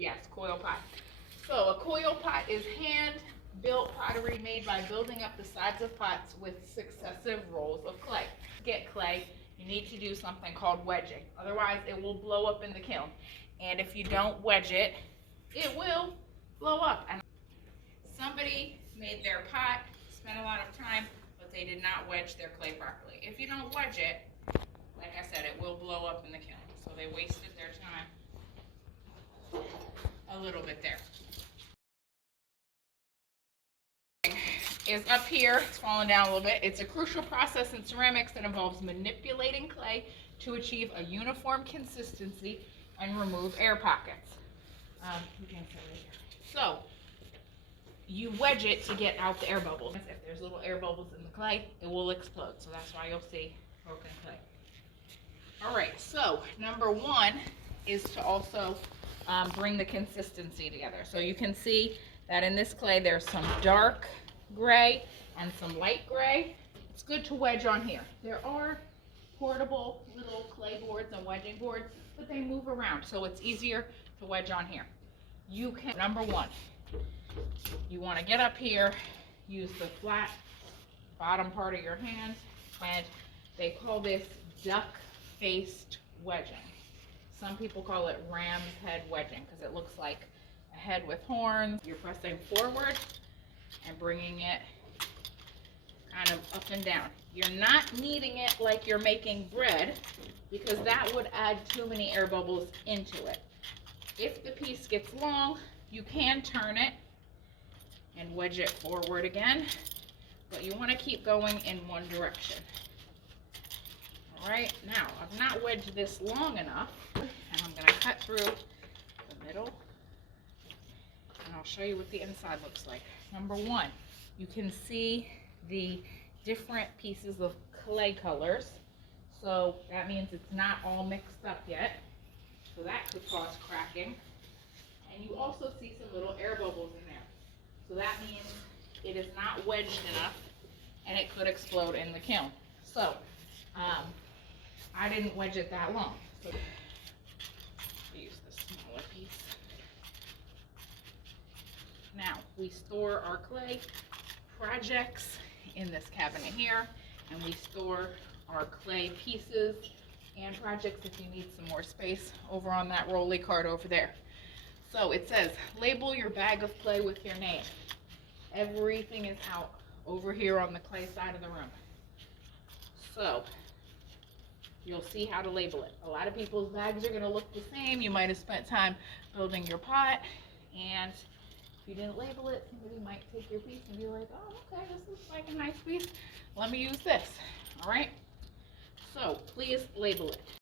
Yes, coil pot. So a coil pot is hand-built pottery made by building up the sides of pots with successive rolls of clay. To get clay, you need to do something called wedging. Otherwise, it will blow up in the kiln. And if you don't wedge it, it will blow up. And somebody made their pot, spent a lot of time, but they did not wedge their clay properly. If you don't wedge it, like I said, it will blow up in the kiln. So they wasted their time a little bit there. Is up here, it's falling down a little bit. It's a crucial process in ceramics that involves manipulating clay to achieve a uniform consistency and remove air pockets. So, you wedge it to get out the air bubbles. If there's little air bubbles in the clay, it will explode. So that's why you'll see broken clay. All right, so number one is to also bring the consistency together. So you can see that in this clay, there's some dark gray and some light gray. It's good to wedge on here. There are portable little clay boards and wedging boards, but they move around, so it's easier to wedge on here. You can, number one, you want to get up here, use the flat bottom part of your hand, and they call this duck-faced wedging. Some people call it ram's head wedging because it looks like a head with horns. You're pressing forward and bringing it kind of up and down. You're not kneading it like you're making bread because that would add too many air bubbles into it. If the piece gets long, you can turn it and wedge it forward again, but you want to keep going in one direction. All right, now I've not wedged this long enough, and I'm going to cut through the middle, and I'll show you what the inside looks like. Number one, you can see the different pieces of clay colors, so that means it's not all mixed up yet, so that could cause cracking. And you also see some little air bubbles in there, so that means it is not wedged enough, and it could explode in the kiln. So, I didn't wedge it that long. So use the smaller piece. Now, we store our clay projects in this cabinet here, and we store our clay pieces and projects if you need some more space over on that rolly cart over there. So it says, label your bag of clay with your name. Everything is out over here on the clay side of the room. So you'll see how to label it. A lot of people's bags are going to look the same. You might have spent time building your pot, and if you didn't label it, somebody might take your piece and be like, oh, okay, this looks like a nice piece. Let me use this. All right? So please label it.